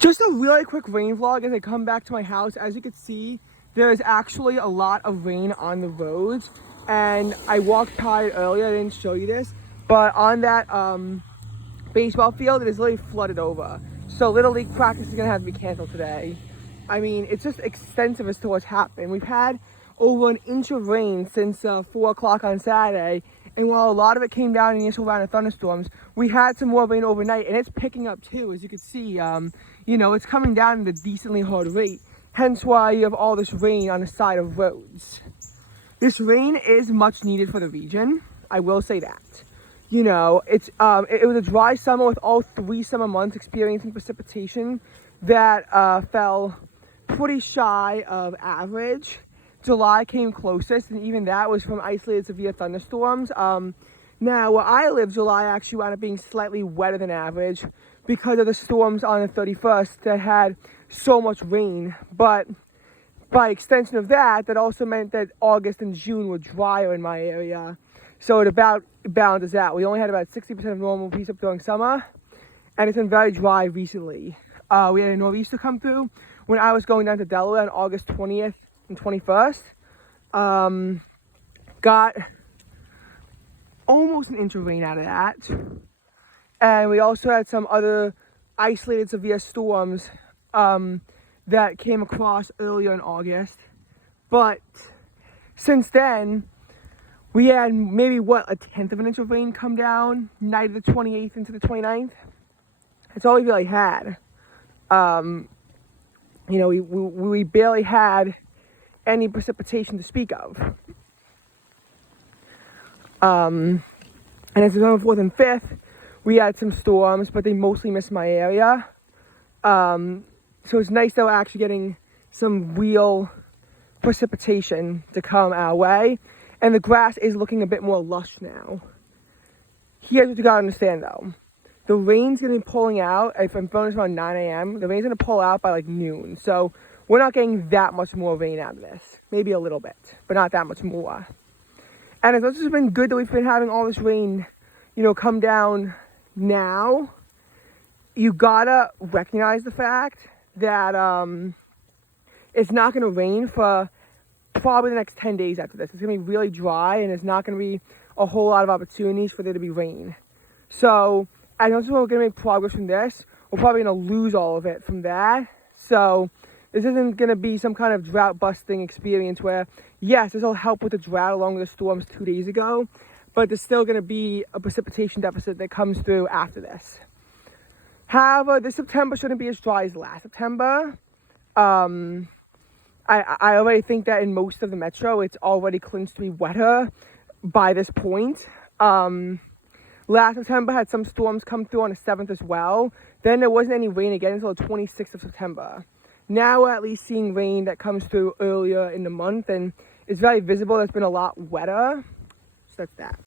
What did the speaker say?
Just a really quick rain vlog as I come back to my house. As you can see, there's actually a lot of rain on the roads, and I walked by it earlier. I didn't show you this, but on that baseball field, it is literally flooded over. So Little League practice is gonna have to be canceled today. I mean, it's just extensive as to what's happened. We've had over an inch of rain since 4 o'clock on Saturday, and while a lot of it came down in the initial round of thunderstorms, we had some more rain overnight, and it's picking up too, as you can see. You know, it's coming down at a decently hard rate, hence why you have all this rain on the side of roads. This rain is much needed for the region, I will say that. You know, it was a dry summer with all 3 summer months experiencing precipitation that fell pretty shy of average. July came closest, and even that was from isolated severe thunderstorms. Now, where I live, July actually wound up being slightly wetter than average because of the storms on the 31st that had so much rain. But by extension of that, that also meant that August and June were drier in my area. So it about balances out. We only had about 60% of normal precip during summer, and it's been very dry recently. We had a nor'easter come through when I was going down to Delaware on August 20th and 21st. Got almost an inch of rain out of that. And we also had some other isolated severe storms that came across earlier in August. But since then, we had maybe, a tenth of an inch of rain come down, night of the 28th into the 29th. That's all we really had. You know, we barely had any precipitation to speak of. And as November 4th and 5th, we had some storms, but they mostly missed my area. So it's nice that we're actually getting some real precipitation to come our way. And the grass is looking a bit more lush now. Here's what you gotta understand though. The rain's gonna be pulling out, if I'm filming this around 9 a.m., the rain's gonna pull out by like noon. So we're not getting that much more rain out of this. Maybe a little bit, but not that much more. And as much as it's been good that we've been having all this rain, you know, come down now, you gotta recognize the fact that it's not gonna rain for probably the next 10 days after this. It's gonna be really dry, and there's not gonna be a whole lot of opportunities for there to be rain. So as much as we're gonna make progress from this, we're probably gonna lose all of it from that. So this isn't gonna be some kind of drought busting experience where, yes, this will help with the drought along with the storms 2 days ago, but there's still gonna be a precipitation deficit that comes through after this. However, this September shouldn't be as dry as last September. I already think that in most of the metro, it's already clinched to be wetter by this point. Last September had some storms come through on the 7th as well. Then there wasn't any rain again until the 26th of September. Now we're at least seeing rain that comes through earlier in the month, and it's very visible. It's been a lot wetter. So that's that.